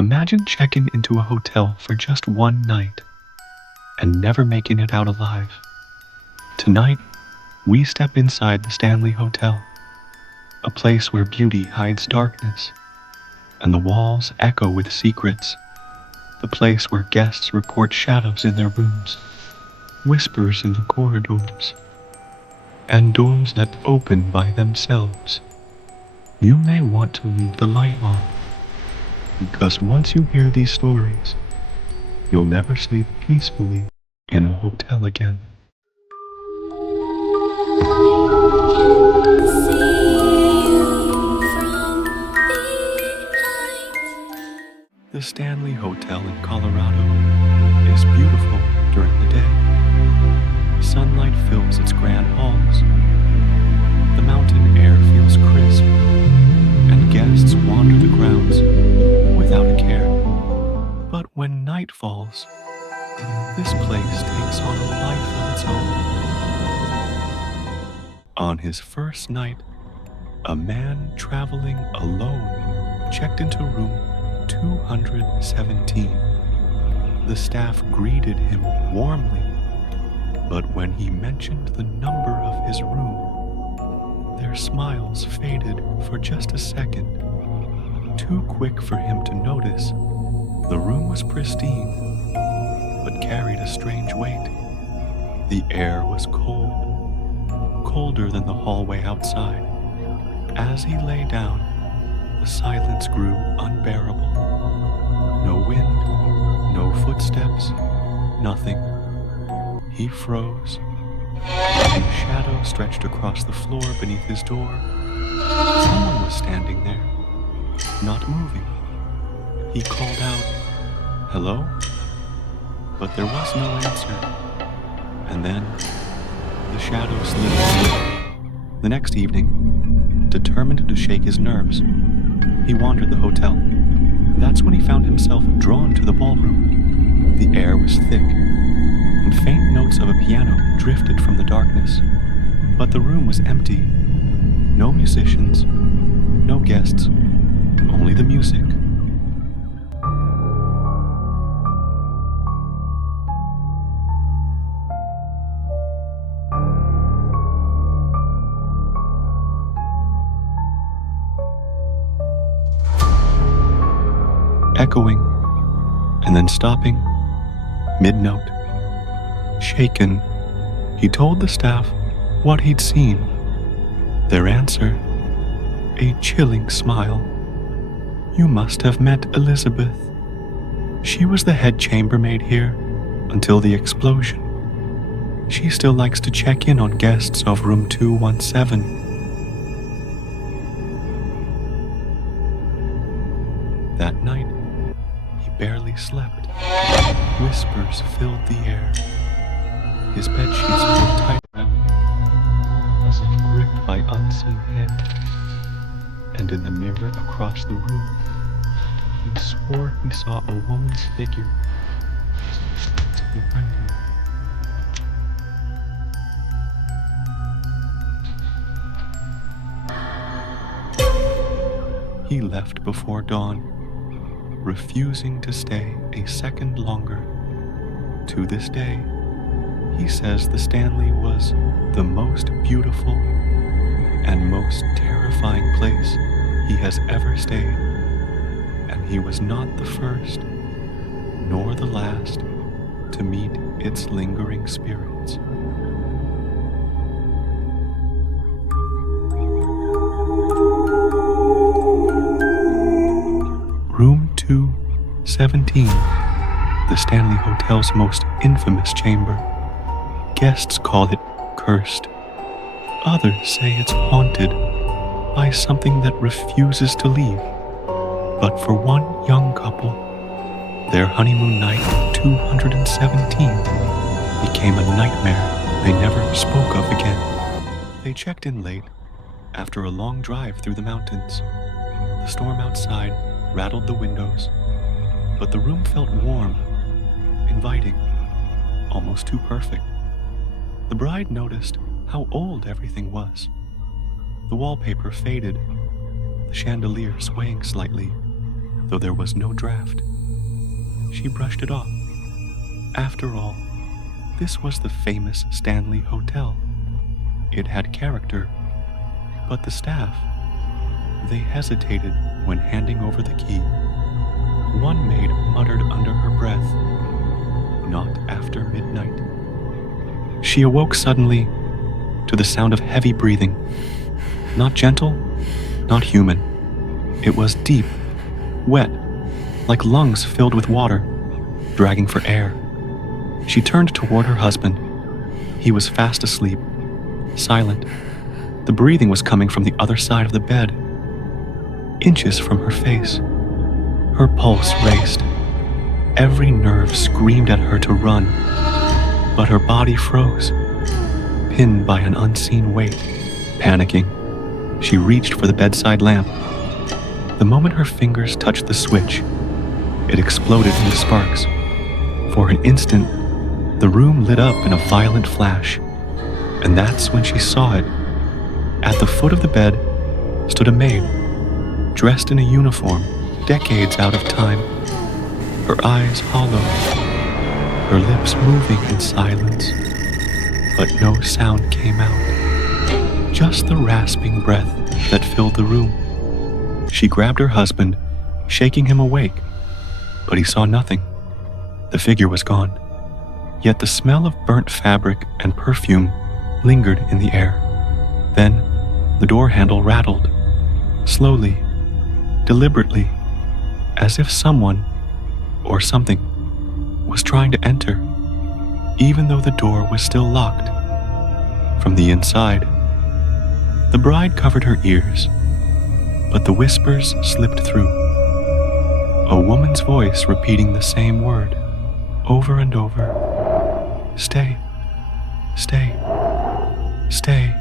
Imagine checking into a hotel for just one night and never making it out alive. Tonight, we step inside the Stanley Hotel, a place where beauty hides darkness, and the walls echo with secrets, the place where guests report shadows in their rooms, whispers in the corridors, and doors that open by themselves. You may want to leave the light on, because once you hear these stories, you'll never sleep peacefully in a hotel again. The Stanley Hotel in Colorado is beautiful during the day. Sunlight fills its grand halls. The mountain air feels crisp, and guests wander the grounds without a care. But when night falls, this place takes on a life of its own. On his first night, a man traveling alone checked into room 217. The staff greeted him warmly, but when he mentioned the number of his room, their smiles faded for just a second. Too quick for him to notice, the room was pristine, but carried a strange weight. The air was cold, colder than the hallway outside. As he lay down, the silence grew unbearable. No wind, no footsteps, nothing. He froze. A shadow stretched across the floor beneath his door. Someone was standing there, not moving. He called out, "Hello?" But there was no answer. And then, the shadow slid away. The next evening, determined to shake his nerves, he wandered the hotel. That's when he found himself drawn to the ballroom. The air was thick, and faint notes of a piano drifted from the darkness. But the room was empty. No musicians, no guests, only the music. Echoing, and then stopping, mid-note. Shaken, he told the staff what he'd seen. Their answer, a chilling smile. "You must have met Elizabeth. She was the head chambermaid here until the explosion. She still likes to check in on guests of room 217. That night, he barely slept. Whispers filled the air. His bedsheets pulled tight as if gripped by unseen hand. And in the mirror across the room, he swore he saw a woman's figure behind him. He left before dawn, refusing to stay a second longer. To this day, he says the Stanley was the most beautiful and most terrifying place he has ever stayed, and he was not the first, nor the last, to meet its lingering spirits. Room 217, the Stanley Hotel's most infamous chamber. Guests call it cursed. Others say it's haunted by something that refuses to leave. But for one young couple, their honeymoon night 217 became a nightmare they never spoke of again. They checked in late after a long drive through the mountains. The storm outside rattled the windows, but the room felt warm, inviting, almost too perfect. The bride noticed how old everything was. The wallpaper faded, the chandelier swaying slightly, though there was no draft. She brushed it off. After all, this was the famous Stanley Hotel. It had character, but the staff, they hesitated when handing over the key. One maid muttered under her breath, "Not after midnight." She awoke suddenly to the sound of heavy breathing. Not gentle, not human. It was deep, wet, like lungs filled with water, dragging for air. She turned toward her husband. He was fast asleep, silent. The breathing was coming from the other side of the bed, inches from her face. Her pulse raced. Every nerve screamed at her to run, but her body froze, pinned by an unseen weight. Panicking, she reached for the bedside lamp. The moment her fingers touched the switch, it exploded into sparks. For an instant, the room lit up in a violent flash, and that's when she saw it. At the foot of the bed stood a maid, dressed in a uniform, decades out of time, her eyes hollow, her lips moving in silence, but no sound came out, just the rasping breath that filled the room. She grabbed her husband, shaking him awake, but he saw nothing. The figure was gone, yet the smell of burnt fabric and perfume lingered in the air. Then the door handle rattled, slowly, deliberately, as if someone or something was trying to enter, even though the door was still locked. From the inside, the bride covered her ears, but the whispers slipped through. A woman's voice repeating the same word over and over. "Stay, stay, stay."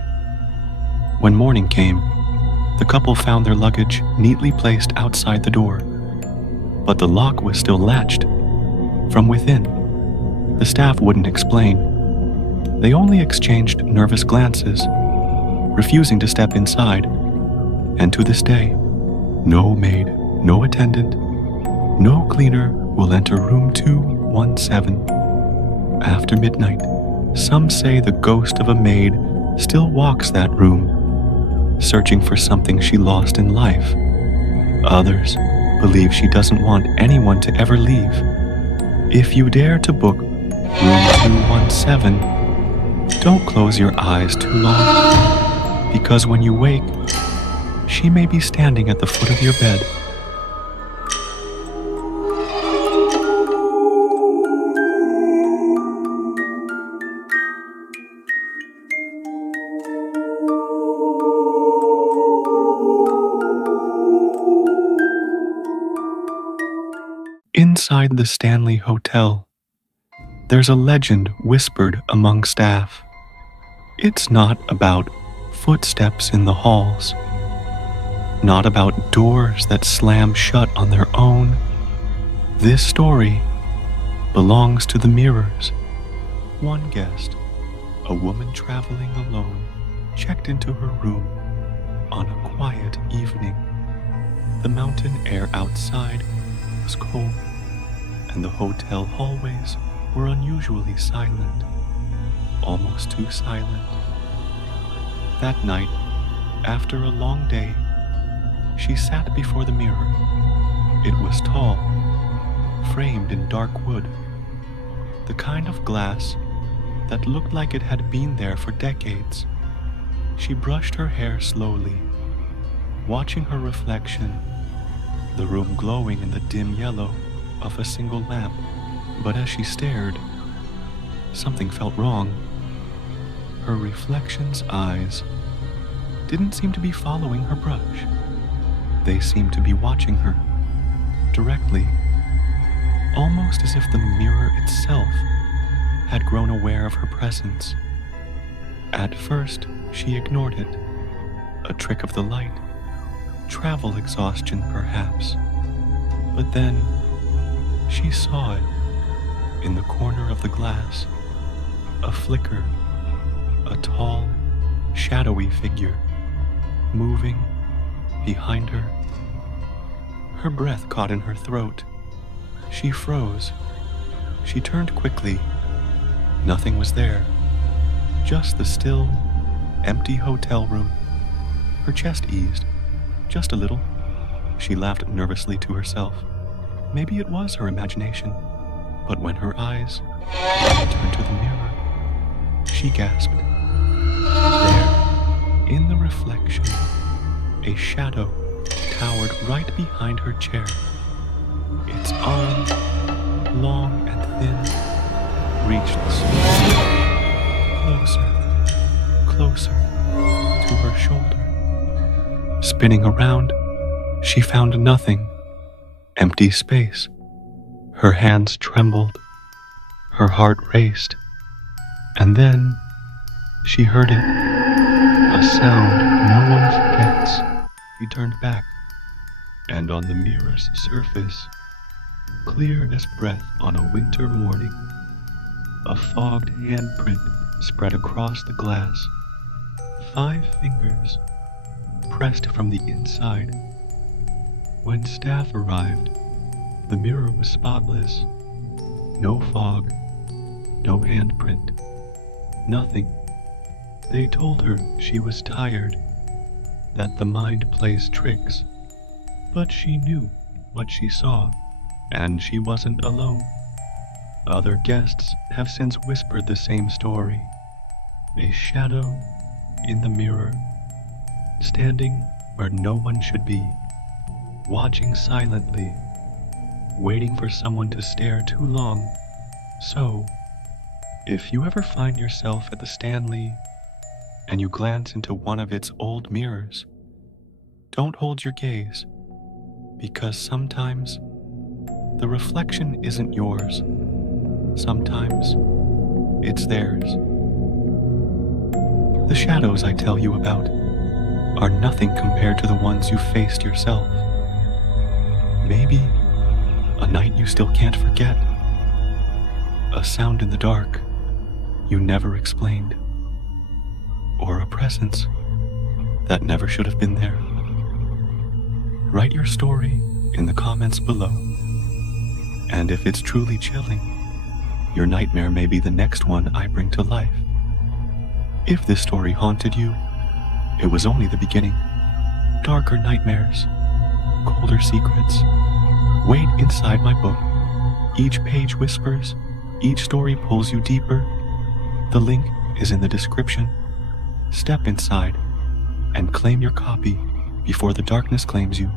When morning came, the couple found their luggage neatly placed outside the door, but the lock was still latched from within. The staff wouldn't explain. They only exchanged nervous glances, refusing to step inside. And to this day, no maid, no attendant, no cleaner will enter room 217. After midnight, some say the ghost of a maid still walks that room, searching for something she lost in life. Others believe she doesn't want anyone to ever leave. If you dare to book room 217, don't close your eyes too long, because when you wake, she may be standing at the foot of your bed. Inside the Stanley Hotel, there's a legend whispered among staff. It's not about footsteps in the halls, not about doors that slam shut on their own. This story belongs to the mirrors. One guest, a woman traveling alone, checked into her room on a quiet evening. The mountain air outside was cold, and the hotel hallways were unusually silent, almost too silent. That night, after a long day, she sat before the mirror. It was tall, framed in dark wood, the kind of glass that looked like it had been there for decades. She brushed her hair slowly, watching her reflection, the room glowing in the dim yellow of a single lamp. But as she stared, something felt wrong. Her reflection's eyes didn't seem to be following her brush. They seemed to be watching her, directly, almost as if the mirror itself had grown aware of her presence. At first, she ignored it, a trick of the light, travel exhaustion perhaps. But then, she saw it, in the corner of the glass, a flicker, a tall, shadowy figure, moving behind her. Her breath caught in her throat. She froze. She turned quickly. Nothing was there. Just the still, empty hotel room. Her chest eased, just a little. She laughed nervously to herself. Maybe it was her imagination. But when her eyes turned to the mirror, she gasped. There, in the reflection, a shadow towered right behind her chair. Its arm, long and thin, reached slowly closer to her shoulder. Spinning around, she found nothing. Empty space. Her hands trembled. Her heart raced. And then she heard it. A sound no one forgets. She turned back, and on the mirror's surface, clear as breath on a winter morning, a fogged handprint spread across the glass. 5 fingers, pressed from the inside. When staff arrived, the mirror was spotless. No fog, no handprint, nothing. They told her she was tired, that the mind plays tricks, but she knew what she saw, and she wasn't alone. Other guests have since whispered the same story. A shadow in the mirror, standing where no one should be, watching silently, waiting for someone to stare too long. So, if you ever find yourself at the Stanley and you glance into one of its old mirrors, don't hold your gaze, because sometimes the reflection isn't yours. Sometimes it's theirs. The shadows I tell you about are nothing compared to the ones you faced yourself. Maybe a night you still can't forget. A sound in the dark you never explained. Or a presence that never should have been there. Write your story in the comments below. And if it's truly chilling, your nightmare may be the next one I bring to life. If this story haunted you, it was only the beginning. Darker nightmares, colder secrets, wait inside my book. Each page whispers, each story pulls you deeper. The link is in the description. Step inside and claim your copy before the darkness claims you.